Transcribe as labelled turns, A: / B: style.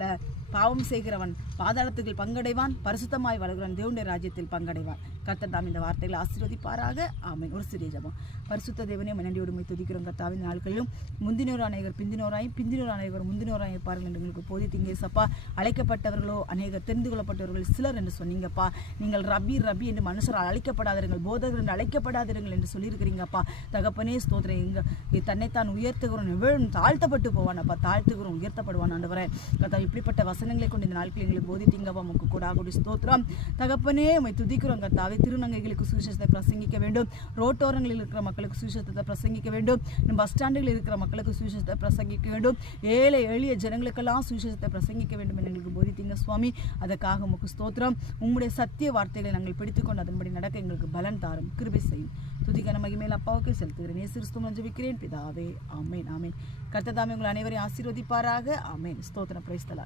A: பாவம் செய்கிறவன் பாதாளத்துக்கு பங்கடைவான் பரிசுத்தமாய் வளர்கிறவன் தேவனுடைய ராஜ்யத்தில் பங்கடைவான். கர்த்தர் தாம் இந்த வார்த்தைகளை ஆசீர்வதிப்பாராக. ஆமை ஒரு சிறிய ஜபம். பரிசுத்த தேவனே நன்றியோடுமை துதிக்கிறோம் கர்த்தாவின் நாட்களிலும். முந்தினோர் அநேகர் பிந்தினோராயும் பிந்தினோர் அநேகர் முந்தினோராயும் இருப்பார்கள் என்று உங்களுக்கு போதித்தீங்க சப்பா. அழைக்கப்பட்டவர்களோ அநேகர் தெரிந்து கொள்ளப்பட்டவர்கள் சிலர் என்று சொன்னீங்கப்பா. நீங்கள் ரபி ரபி என்று மனுஷரால் அழைக்கப்படாதீர்கள் போதகர் என்று அழைக்கப்படாதீர்கள் என்று சொல்லியிருக்கிறீங்கப்பா. தகப்பனே ஸ்தோத்திரம். எங்க தன்னைத்தான் உயர்த்துகிறோம் எவ்வளவு தாழ்த்தப்பட்டு போவான் அப்பா தாழ்த்துகிறோம் உயர்த்தப்படுவான் ஆண்டவரே. கதா இப்படிப்பட்ட வசனங்களை கொண்டு இந்த நாட்கள் எங்களுக்கு போதித்தீங்கப்பா. உமக்கு கூட ஆகுடி ஸ்தோத்திரம். தகப்பனே உமை துதிக்கிறோம் கர்த்தாவே. திருநங்கைகளுக்கு சுவிசேஷத்தை பிரசங்கிக்க வேண்டும். ரோட்டோரங்களில் இருக்கிற மக்களுக்கு சுவிசேஷத்தை பிரசங்கிக்க வேண்டும். இன்னும் பஸ் ஸ்டாண்டுகளில் இருக்கிற மக்களுக்கு சுவிசேஷத்தை பிரசங்கிக்க வேண்டும். ஏழை எளிய ஜனங்களுக்கெல்லாம் சுவிசேஷத்தை பிரசங்கிக்க வேண்டும் என்று எங்களுக்கு போதித்தீங்க சுவாமி. அதற்காக உமக்கு ஸ்தோத்திரம். உம்முடைய சத்திய வார்த்தைகளை நாங்கள் பிடித்துக்கொண்டு அதன்படி நடக்க எங்களுக்கு பலன் தாரும். கிருபை செய்யும். துதிக்க மகிமேல் அப்பாவுக்கு செலுத்துகிறேன். நேசிருஸ்தும் வைக்கிறேன் பிதாவே ஆமேன் ஆமேன். கர்த்ததாமே உங்கள் அனைவரையும் ஆசீர்வதிப்பாராக. ஆமேன். ஸ்தோத்திரம் பிரைஸ்தலா